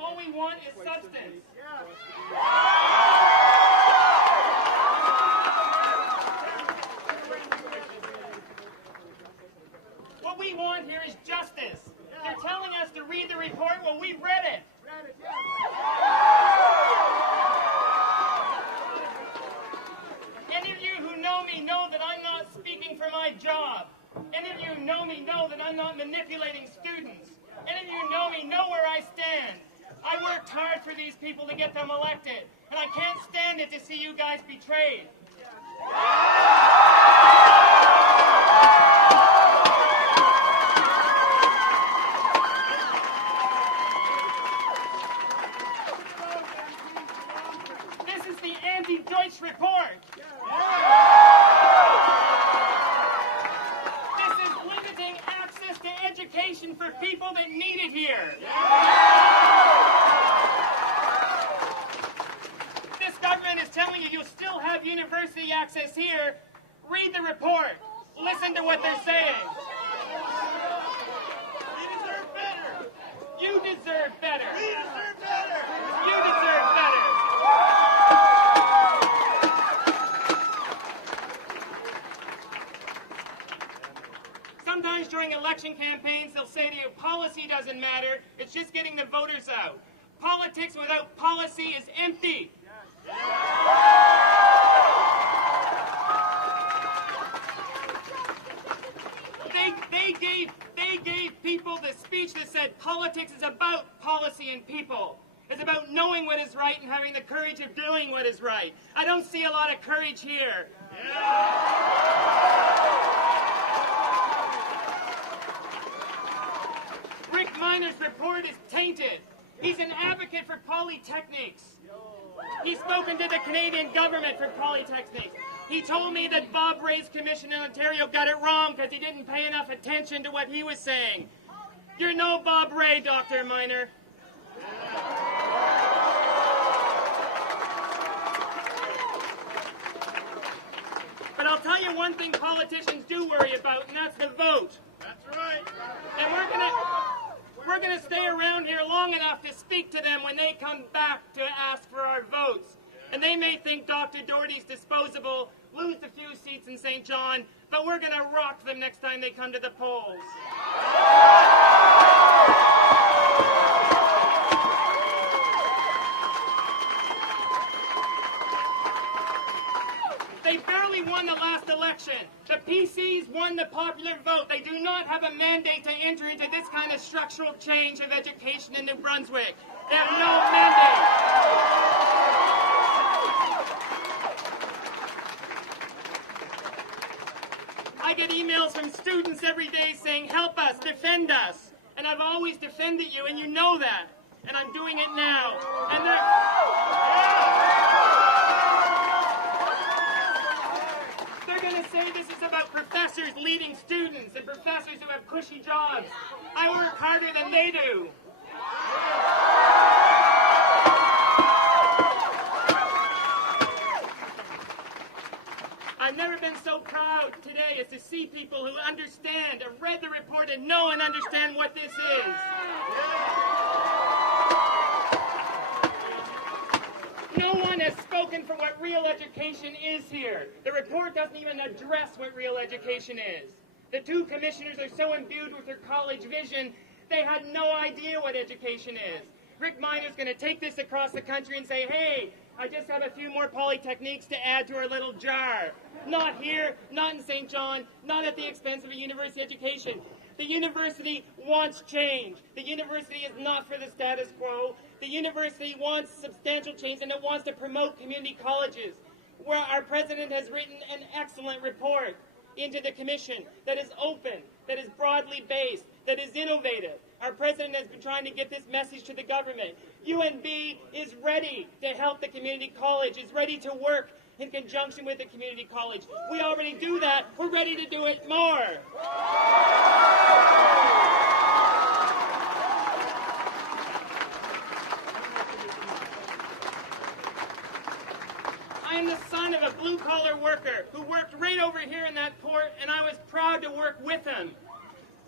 All we want is substance. What we want here is justice. They're telling us to read the report. Well, we've read it. Any of you who know me know that I'm not speaking for my job. Any of you who know me know that I'm not manipulating students. Any of you who know me know where I stand. I worked hard for these people to get them elected, and I can't stand it to see you guys betrayed. This is the anti-Deutsch report. This is limiting access to education for people that need it here. This government is telling you you'll still have university access here. Read the report. Listen to what they're saying. We deserve better. You deserve better. We deserve better. You deserve better. Sometimes during election campaigns, they'll say to you, policy doesn't matter, it's just getting the voters out. Politics without policy is empty. They gave people the speech that said politics is about policy and people. It's about knowing what is right and having the courage of doing what is right. I don't see a lot of courage here. Rick Miner's report is tainted. He's an advocate for polytechnics. He's spoken to the Canadian government for polytechnics. He told me that Bob Ray's commission in Ontario got it wrong because he didn't pay enough attention to what he was saying. You're no Bob Ray, Dr. Miner. But I'll tell you one thing politicians do worry about, and that's the vote. That's right. And we're gonna stay around here long enough to speak to them when they come back to ask for our votes. And they may think Dr. Doherty's disposable, lose a few seats in St. John, but we're gonna rock them next time they come to the polls. They barely won the last election. The PCs won the popular vote. They do not have a mandate to enter into this kind of structural change of education in New Brunswick. They have no mandate. I get emails from students every day saying, help us, defend us. And I've always defended you, and you know that. And I'm doing it now. And they're going to say this is about professors leading students and professors who have cushy jobs. I work harder than they do. I've never been so proud today as to see people who understand, have read the report, and know and understand what this is. No one has spoken for what real education is here. The report doesn't even address what real education is. The two commissioners are so imbued with their college vision, they had no idea what education is. Rick Miner's going to take this across the country and say, hey, I just have a few more polytechniques to add to our little jar. Not here, not in St. John, not at the expense of a university education. The university wants change. The university is not for the status quo. The university wants substantial change, and it wants to promote community colleges, where our president has written an excellent report into the commission that is open, that is broadly based, that is innovative. Our president has been trying to get this message to the government. UNB is ready to help the community college, is ready to work in conjunction with the community college. We already do that. We're ready to do it more. I am the son of a blue-collar worker who worked right over here in that port, and I was proud to work with him.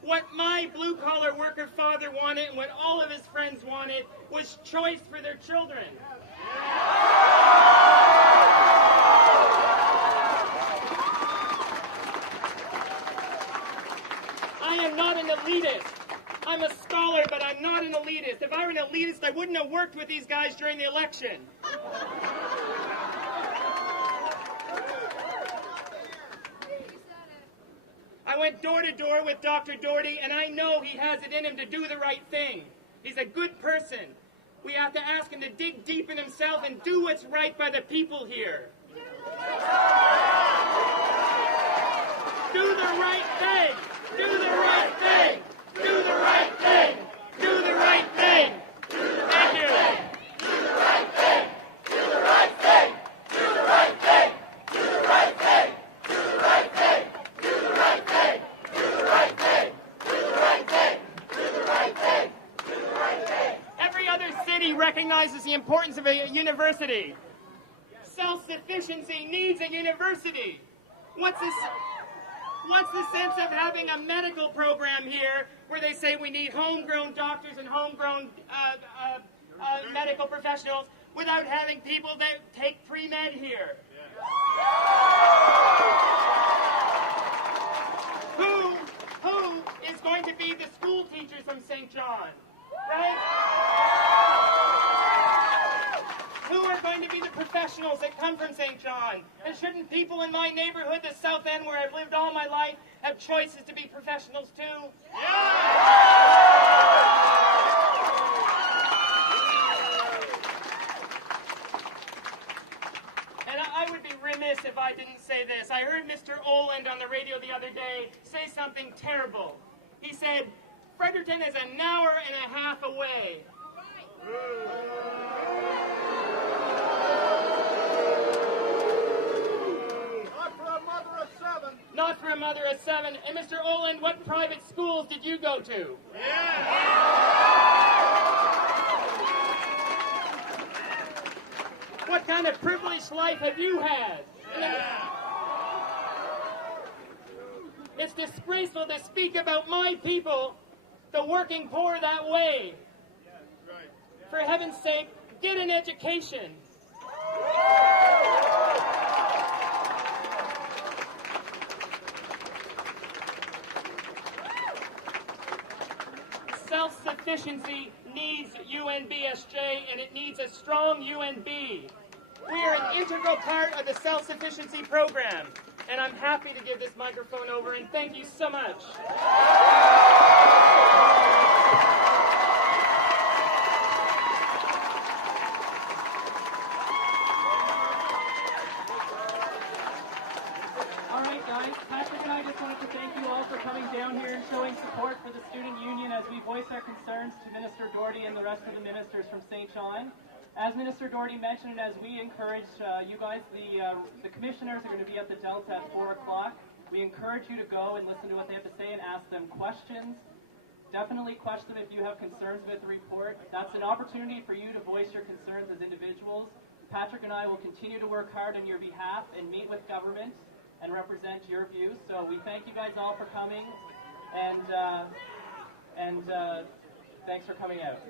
What my blue-collar worker father wanted and what all of his friends wanted was choice for their children. I am not an elitist. I'm a scholar, but I'm not an elitist. If I were an elitist, I wouldn't have worked with these guys during the election. I went door to door with Dr. Doherty, and I know he has it in him to do the right thing. He's a good person. We have to ask him to dig deep in himself and do what's right by the people here. Do the right thing! Do the right thing! Do the right thing! Do the right thing! Thank you. Do the right thing! Do the right thing! Do the right thing! Do the right thing! Do the right thing! Do the right thing! Do the right thing! Do the right thing! Do the right thing! Do the right thing! Every other city recognizes the importance of a university. Self-sufficiency needs a university. What's the sense of having a medical program here where they say we need homegrown doctors and homegrown medical professionals without having people that take pre-med here? Who is going to be the school teachers from St. John? Right? Who are going to be the professionals that come from St. John? And shouldn't people in my neighborhood, the South End, where I've lived all my life, have choices to be professionals too? And I would be remiss if I didn't say this. I heard Mr. Oland on the radio the other day say something terrible. He said, Fredericton is an hour and a half away. Not for a mother of seven. And Mr. Oland, what private schools did you go to? What kind of privileged life have you had? It's disgraceful to speak about my people, the working poor, that way. For heaven's sake, get an education. Self-sufficiency needs UNBSJ, and it needs a strong UNB. We are an integral part of the self-sufficiency program, and I'm happy to give this microphone over, and thank you so much. All right, guys, Patrick and I just wanted to thank you all for coming down here and showing support for the student union as we voice our concerns to Minister Doherty and the rest of the ministers from St. John. As Minister Doherty mentioned, and as we encourage you guys, the commissioners are going to be at the Delta at 4 o'clock. We encourage you to go and listen to what they have to say and ask them questions. Definitely question them if you have concerns with the report. That's an opportunity for you to voice your concerns as individuals. Patrick and I will continue to work hard on your behalf and meet with government and represent your views. So we thank you guys all for coming, and thanks for coming out.